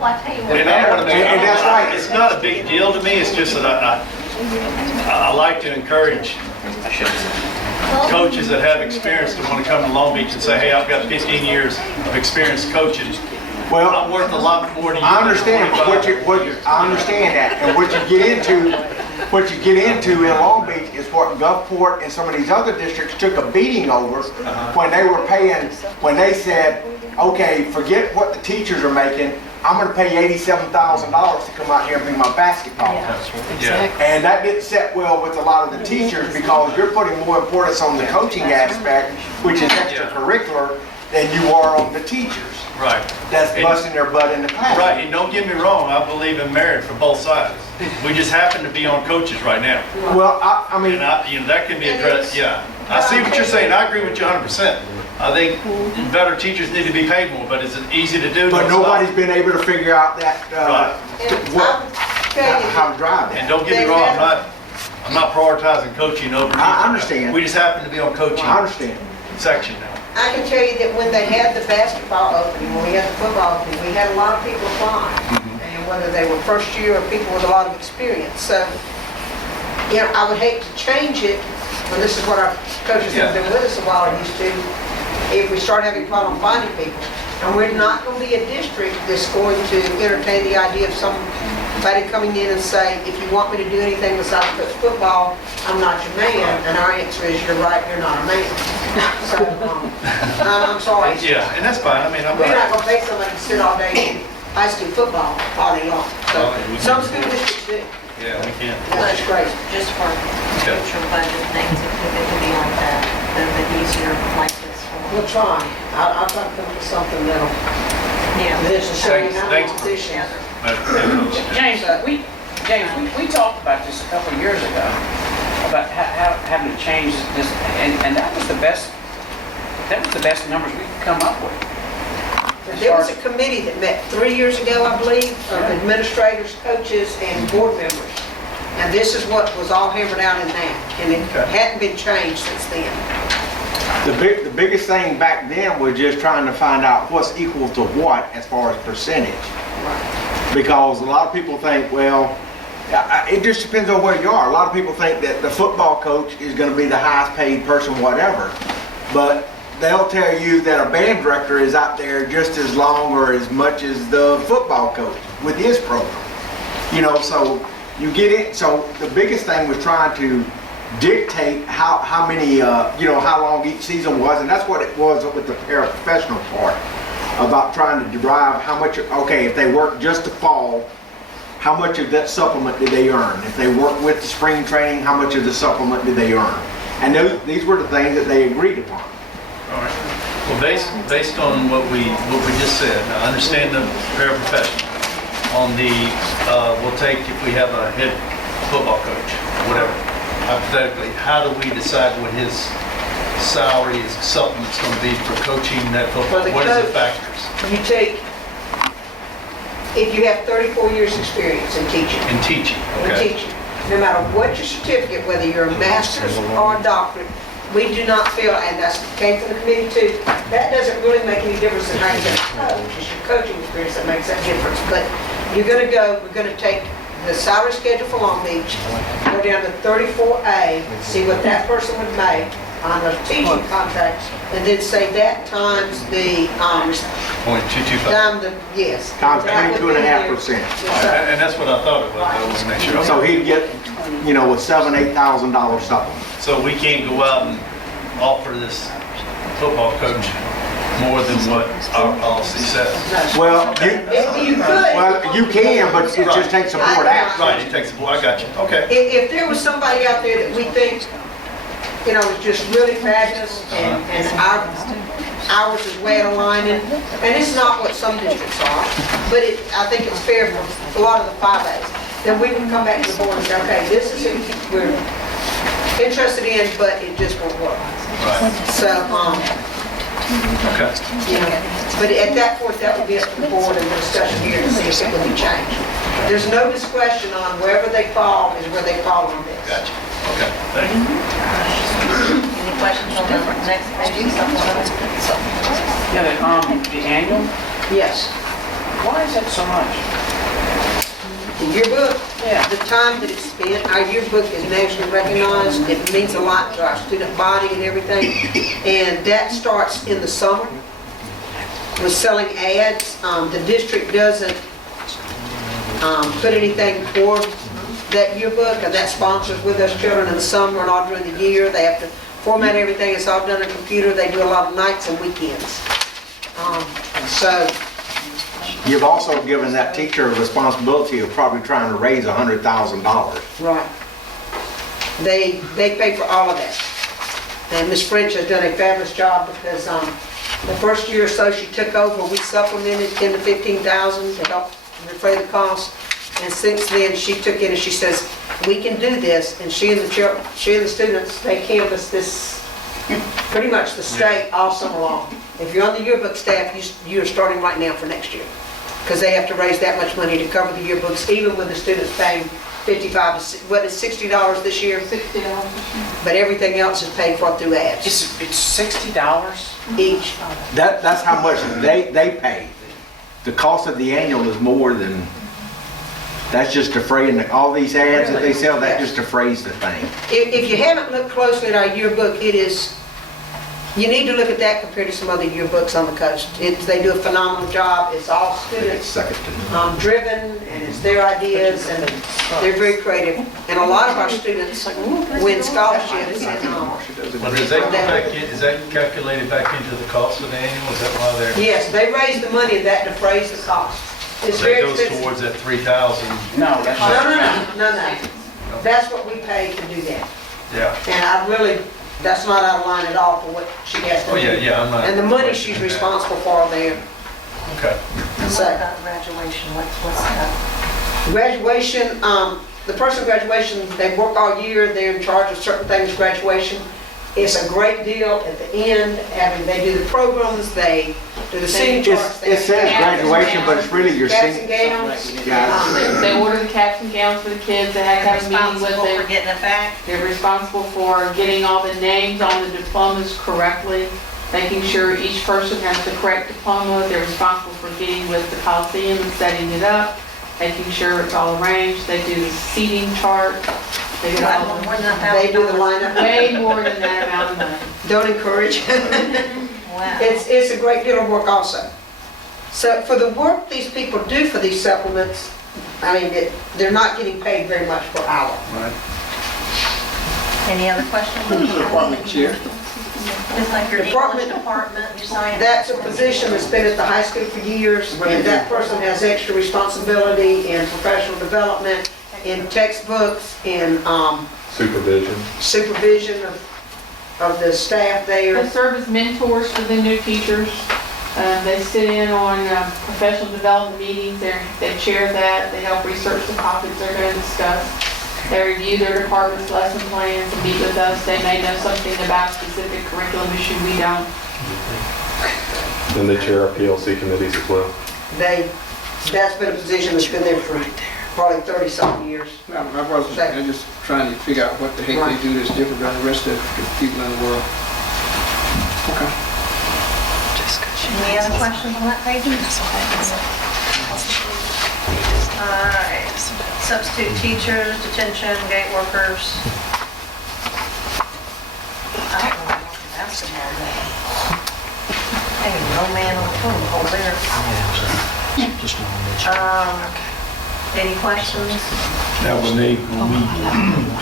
Well, I tell you what. And I want to make, And that's right. it's not a big deal to me, it's just that I like to encourage coaches that have experience to want to come to Long Beach and say, hey, I've got 15 years of experience coaching. Well, I'm worth a lot more to you. I understand, but I understand that, and what you get into in Long Beach is what Gulfport and some of these other districts took a beating over when they were paying, when they said, okay, forget what the teachers are making, I'm gonna pay $87,000 to come out here and be my basketball coach. Yeah. And that didn't set well with a lot of the teachers because you're putting more importance on the coaching aspect, which is extracurricular, than you are on the teachers. Right. That's busting their butt in the classroom. Right, and don't get me wrong, I believe in merit for both sides. We just happen to be on coaches right now. Well, I mean, And that can be addressed, yeah. I see what you're saying, I agree with you 100%. I think better teachers need to be paid more, but is it easy to do? but No, it's not. nobody's been able to figure out that, how to drive And that. don't get me wrong, I'm not prioritizing coaching over teaching. I understand. We just happen to be on coaching I understand. section now. I can tell you that when they had the basketball opening, when we had the football opening, we had a lot of people applying. And whether they were first year or people with a lot of experience. So, you know, I would hate to change it, but this is what our coaches have been with us a while used to, if we start having problem finding people. And we're not going to be a district that's going to entertain the idea of somebody coming in and say, if you want me to do anything besides coach football, I'm not your man. And our answer is, you're right, you're not a man. So, I'm sorry. Yeah, and that's fine, I mean, I'm We're not not, going to pay somebody to sit all day in high school football all day long. So, some school districts do. yeah, we can't. That's great. Just for future budget things, if it could be like that, a bit easier like this. We'll try. I'll try to come up with something that'll, Yeah. this will show you how many Thanks. positions. James, we talked about this a couple of years ago, about how having to change this, and that was the best numbers we could come up with. There was a committee that met 3 years ago, I believe, of administrators, coaches, and board members. And this is what was all hammered out in that, and it hadn't been changed since then. The biggest thing back then was just trying to find out what's equal to what as far as percentage. Because a lot of people think, well, it just depends on where you are. A lot of people think that the football coach is going to be the highest paid person, whatever. But they'll tell you that a band director is out there just as long or as much as the football coach with his program. You know, so you get it. So the biggest thing was trying to dictate how many, how long each season was. And that's what it was with the paraprofessional part, about trying to derive how much, okay, if they work just the fall, how much of that supplement did they earn? If they work with the spring training, how much of the supplement did they earn? And these were the things that they agreed upon. All right. Well, based on what we just said, I understand the paraprofessional. On the, we'll take, if we have a head football coach, whatever, hypothetically, how do we decide what his salary is, supplement's going to be for coaching that football? For the What is the coach. factors You take, if you have 34 years experience in teaching, in teaching? Okay. no matter what your certificate, whether you're a master's or a doctorate, we do not feel, and that's came from the committee too, that doesn't really make any difference in how you get a coach. It's your coaching experience that makes that difference. But we're going to take the salary schedule for Long Beach, go down to 34A, see what that person would make on a teaching contract, and then say that times the, .225. yes. Times That would be 22.5%. Yes, sir. And that's what I thought it was, I want to make sure. So he'd get, a $7,000-8,000 supplement. So we can't go out and offer this football coach more than what our policy says. Well, You could. you can, but it just takes a board action. Right, it takes a boy, I got you, okay. If there was somebody out there that we think, is just really fabulous and ours is way out of line, and it's not what some districts are, but I think it's fair for a lot of the 5As, then we can come back to the board and say, okay, this is who we're interested in, but it just won't work. Right, So, okay. but at that point, that would be up to the board and the discussion here to see if it would be changed. There's no discretion on wherever they fall is where they fall on this. Gotcha, okay, thank you. Any questions on the next page? Yeah, the annual, Yes. Why is that so much? The yearbook, Yeah. the time that it's spent, our yearbook is nationally recognized. It means a lot to our student body and everything. And that starts in the summer with selling ads. The district doesn't put anything toward that yearbook, and that sponsors With Us Children in the summer and all during the year. They have to format everything. It's all done on a computer. They do a lot of nights and weekends. So, You've also given that teacher a responsibility of probably trying to raise $100,000. right. They pay for all of that. And Ms. French has done a fabulous job because the first year or so she took over, we supplemented 10 to 15,000 to help defray the cost. And since then, she took in and she says, we can do this. And she and the students, they canvass this, pretty much the state all summer long. If you're on the yearbook staff, you're starting right now for next year. Because they have to raise that much money to cover the yearbooks, even with the students paying what is $60 this year? $60. But everything else is paid for through ads, It's $60? each. That's how much they pay. The cost of the annual is more than, that's just defraying, all these ads that they sell, that just defrays the thing. If you haven't looked closely at our yearbook, you need to look at that compared to some other yearbooks on the coast. They do a phenomenal job. It's all It's students second to none. driven, and it's their ideas, and they're very creative. And a lot of our students win scholarships. But is that calculated back into the cost of the annual? Is that why they're? Yes, they raise the money, and that defrays the cost. It's That very goes expensive. towards that 3,000, No, that's No. That's what we pay to do that. yeah. And that's not out of line at all for what she has to do. Oh, yeah, I'm not. And the money she's responsible for there. Okay. And So- what about graduation? What's that? Graduation, the person graduation, they work all year, they're in charge of certain things, graduation. It's a great deal at the end, they do the programs, they do the senior charts. It says graduation, but it's really your Caps and senior. gowns. Yeah. They order the caps and gowns for the kids, they have to have a meeting with Responsible for them. getting it back? They're responsible for getting all the names on the diplomas correctly, making sure each person has the correct diploma. They're responsible for getting with the Coliseum and setting it up, making sure it's all arranged. They do the seating chart. They get all More the, than They do the $1,000. lineup. way more than that amount of money. Don't encourage. Wow. It's a great deal of work also. So for the work these people do for these supplements, they're not getting paid very much per hour. Any other questions? Department chair. Just like your Department- English department, you signed. That's a position that's been at the high school for years, and that person has extra responsibility in professional development, in textbooks, in Supervision. supervision of the staff They there. serve as mentors for the new teachers. They sit in on professional development meetings, they chair that, they help research the topics they're going to discuss. They review their department's lesson plans and meet with us. They may know something about specific curriculum issue we don't. And they chair our PLC committees as well. That's been a position that's been there for probably 30-something years. I'm just trying to figure out what the heck they do that's different than the rest of the people in the world. Okay. Any other questions on that page? All right. Substitute teachers, detention, gate workers. I don't know about the basketball game. Hey, no man on the phone over there. Any questions? Now, when we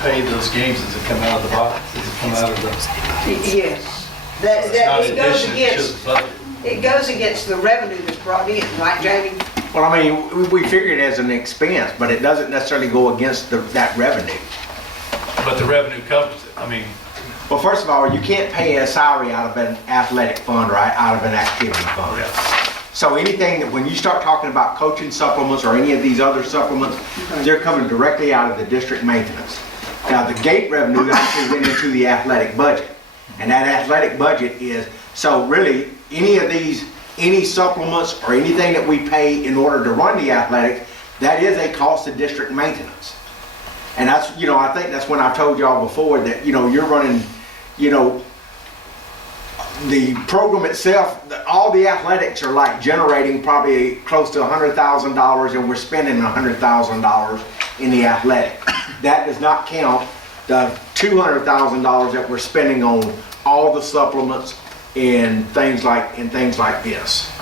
pay those games, does it come out of the box? Does it come out of the? Yes. It's not It goes addition to against, the budget. it goes against the revenue that's brought in, right, Jamie? Well, we figure it as an expense, but it doesn't necessarily go against that revenue. But the revenue covers it. Well, first of all, you can't pay a salary out of an athletic fund or out of an activity fund. Yeah. So anything that, when you start talking about coaching supplements or any of these other supplements, they're coming directly out of the district maintenance. Now, the gate revenue actually went into the athletic budget. And that athletic budget is, so really, any supplements or anything that we pay in order to run the athletics, that is a cost of district maintenance. And that's, I think that's when I told y'all before that, you're running, the program itself, all the athletics are like generating probably close to $100,000, and we're spending $100,000 in the athletic. That does not count the $200,000 that we're spending on all the supplements and things like this.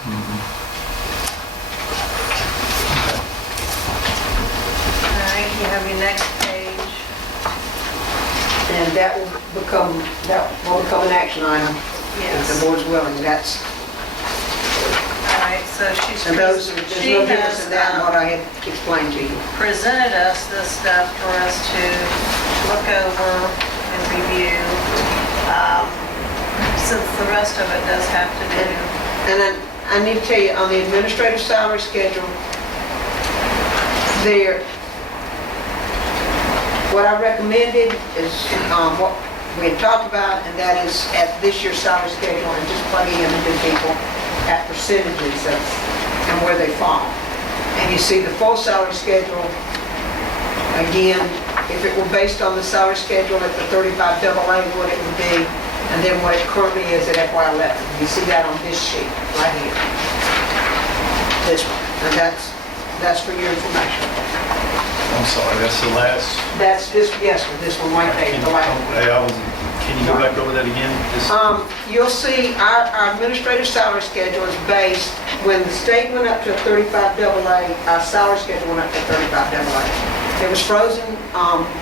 All right, you have your next page. And that will become an action item, if Yes. the board's willing. That's, All right, so and there's no she difference has in that than what I had explained to you. presented us this stuff for us to look over and review, since the rest of it does have to do. And then I need to tell you, on the administrative salary schedule, there, what I recommended is what we had talked about, and that is at this year's salary schedule, and just plugging in the new people at percentages and where they fall. And you see the full salary schedule, again, if it were based on the salary schedule at the 35 AA, what it would be, and then what it currently is at FY11. You see that on this sheet, right here. This one, and that's for your information. I'm sorry, that's the last. That's this, yes, this one right there, the last. Can you go back over that again? You'll see our administrative salary schedule is based, when the state went up to 35 AA, our salary schedule went up to 35 AA. It was frozen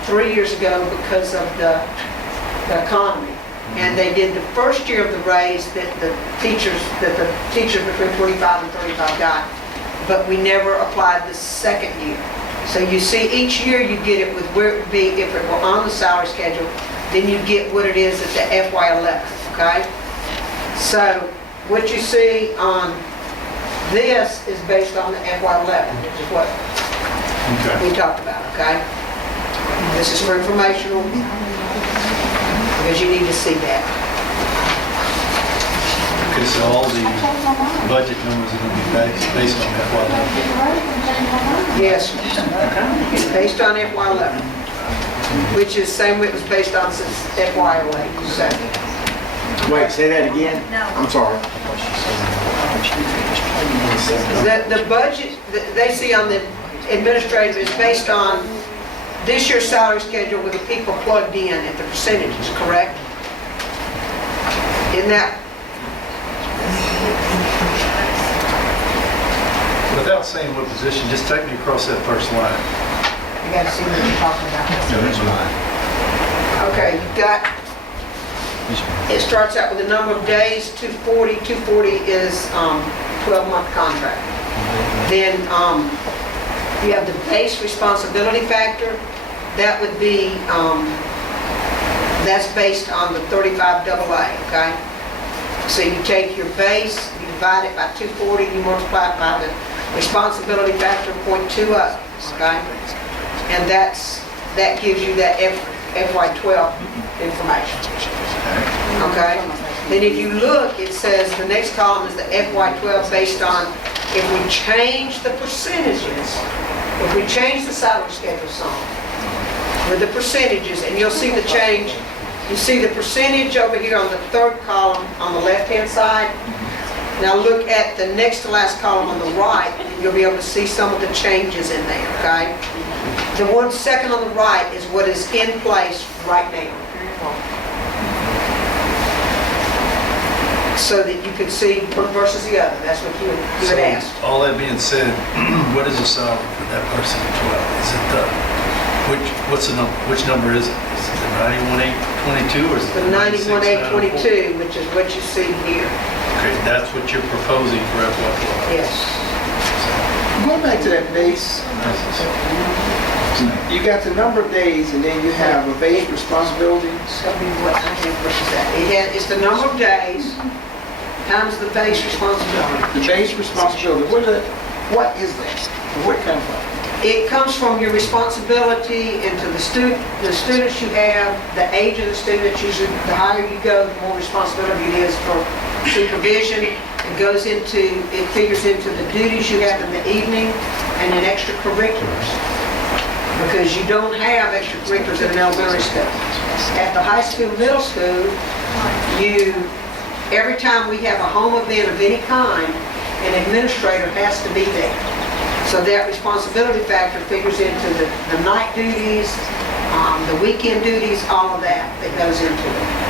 3 years ago because of the economy. And they did the first year of the raise that the teachers between 25 and 35 got, but we never applied the second year. So you see, each year you get it with where it would be if it were on the salary schedule, then you get what it is at the FY11, okay? So what you see on this is based on the FY11, which is what we talked about, okay? This is for informational, because you need to see that. Okay, so all the budget numbers are going to be based on FY11. Yes, it's based on FY11, which is the same way it was based on since FY08. So, Wait, say that again? No. I'm sorry. the budget that they see on the administrative is based on this year's salary schedule with the people plugged in at the percentages, correct? Isn't that, Without saying what position, just take me across that first line. you gotta see what you're talking about. Okay, you've got, it starts out with the number of days, 240. 240 is 12-month contract. Then you have the base responsibility factor. That would be, that's based on the 35 AA, okay? So you take your base, you divide it by 240, you multiply it by the responsibility factor, 0.2 up, okay? And that gives you that FY12 information, okay? Then if you look, it says the next column is the FY12 based on if we change the percentages, if we change the salary schedule some with the percentages, and you'll see the change. You see the percentage over here on the third column on the left-hand side. Now look at the next to last column on the right, and you'll be able to see some of the changes in there, okay? The one second on the right is what is in place right now. So that you can see one versus the other. That's what you had asked. So, all that being said, what is the salary for that person at 12? Is it the, which number is it? Is it the 91,822 or is it The 91,822, which is what you see here. Okay, that's what you're proposing for FY12. Yes. Going back to that base, you got the number of days and then you have a base responsibility. It's gonna be what I think versus that. It's the number of days times the base responsibility. The base responsibility, what is that? Where it come from? It comes from your responsibility into the students you have, the age of the students. Usually, the higher you go, the more responsibility it is for supervision. It figures into the duties you have in the evening and in extracurriculars. Because you don't have extracurriculars at an elementary school. At the high school, middle school, you Every time we have a home event of any kind, an administrator has to be there. So that responsibility factor figures into the night duties, the weekend duties, all of that goes into it.